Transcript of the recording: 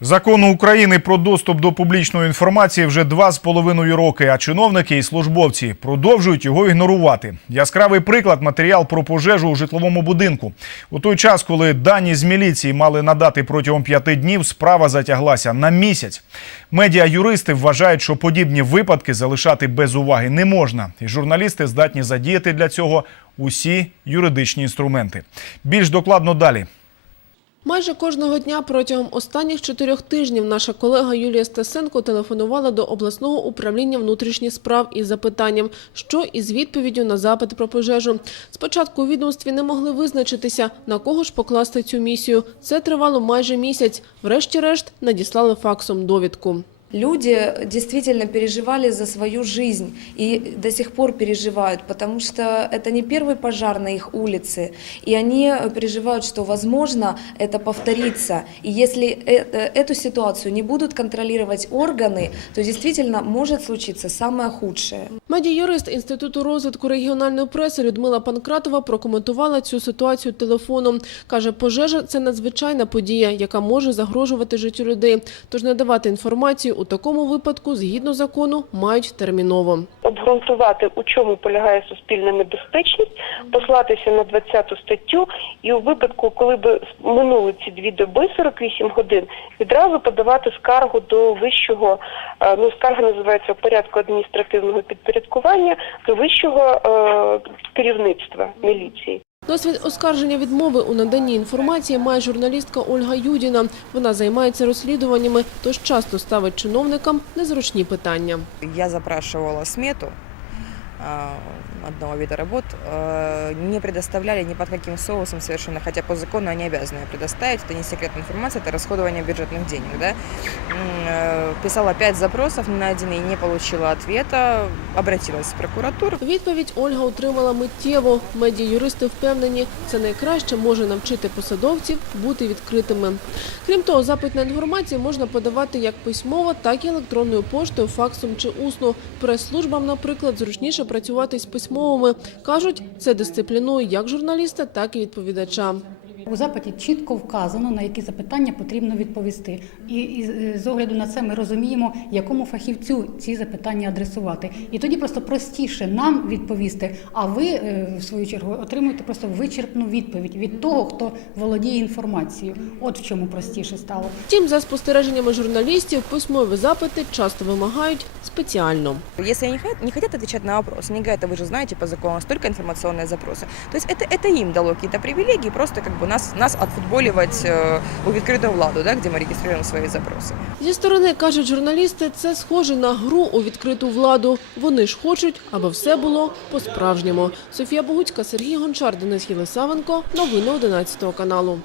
Закону України про доступ до публічної інформації вже два з половиною роки, а чиновники і службовці продовжують його ігнорувати. Яскравий приклад матеріал про пожежу у житловому будинку. У той час, коли дані з міліції мали надати протягом п'яти днів, справа затяглася на місяць. Медіа-юристи вважають, що подібні випадки залишати без уваги не можна, і журналісти здатні задіяти для цього усі юридичні інструменти. Більш докладно далі. Майже кожного дня протягом останніх чотирьох тижнів наша колега Юлія Стасенко телефонувала до обласного управління внутрішніх справ із запитанням, що із відповіддю на запит про пожежу. Спочатку у відомстві не могли визначитися, на кого ж покласти цю місію. Це тривало майже місяць. Врешті-решт надіслали факсом довідку. Люди действительно переживали за свою жизнь и до сих пор переживают, потому что это не первый пожар на их улице, и они переживают, что возможно это повторится. И если э- э- эту ситуацию не будут контролировать органы, то действительно может случиться самое худшее. Медіа-юрист Інституту розвитку регіональної преси Людмила Панкратова прокоментувала цю ситуацію телефоном. Каже, пожежа – це надзвичайна подія, яка може загрожувати життю людей. Тож надавати інформацію у такому випадку, згідно закону, мають терміново. обґрунтувати, у чому полягає суспільна небезпечність, послатися на 20 статтю, і у випадку, коли б минули ці дві доби, 48 годин, відразу подавати скаргу до вищого, е, ну скарга називається в порядку адміністративного підпорядкування до вищого е, керівництва міліції. Досвід оскарження відмови у наданні інформації має журналістка Ольга Юдіна. Вона займається розслідуваннями, тож часто ставить чиновникам незручні питання. Я запрашувала смету одного вида работ, а, не предоставляли ни под каким соусом совершенно, хотя по закону они обязаны её предоставить, это не секретная информация, это расходование бюджетных денег. Да? М, э, Писала пять запросов, ни на один и не получила ответа, обратилась в прокуратуру. Відповідь Ольга отримала миттєво. Медіа-юристи впевнені, це найкраще може навчити посадовців бути відкритими. Крім того, запит на інформацію можна подавати як письмово, так і електронною поштою, факсом чи усно. Прес-службам, наприклад, зручніше працювати з письмовими. Кажуть, це дисциплінує як журналіста, так і відповідача. У запиті чітко вказано, на які запитання потрібно відповісти. І, і з- з огляду на це ми розуміємо, якому фахівцю ці запитання адресувати. І тоді просто простіше нам відповісти, а ви, е, в свою чергу, отримуєте просто вичерпну відповідь від того, хто володіє інформацією. От в чому простіше стало. Втім, за спостереженнями журналістів, письмові запити часто вимагають спеціально. Если они не хотят, не хотят отвечать на вопрос, они говорят, а вы же знаете по закону столько информационные запросы. То есть это, это им дало какие-то привилегии, просто как бы нас, нас отфутболивать э, у відкриту владу, да, где мы регистрируем свои запросы. Зі сторони, кажуть журналісти, це схоже на гру у відкриту владу. Вони ж хочуть, аби все було по-справжньому. Софія Богуцька, Сергій Гончар, Денис Єлисавенко. Новини 11 каналу.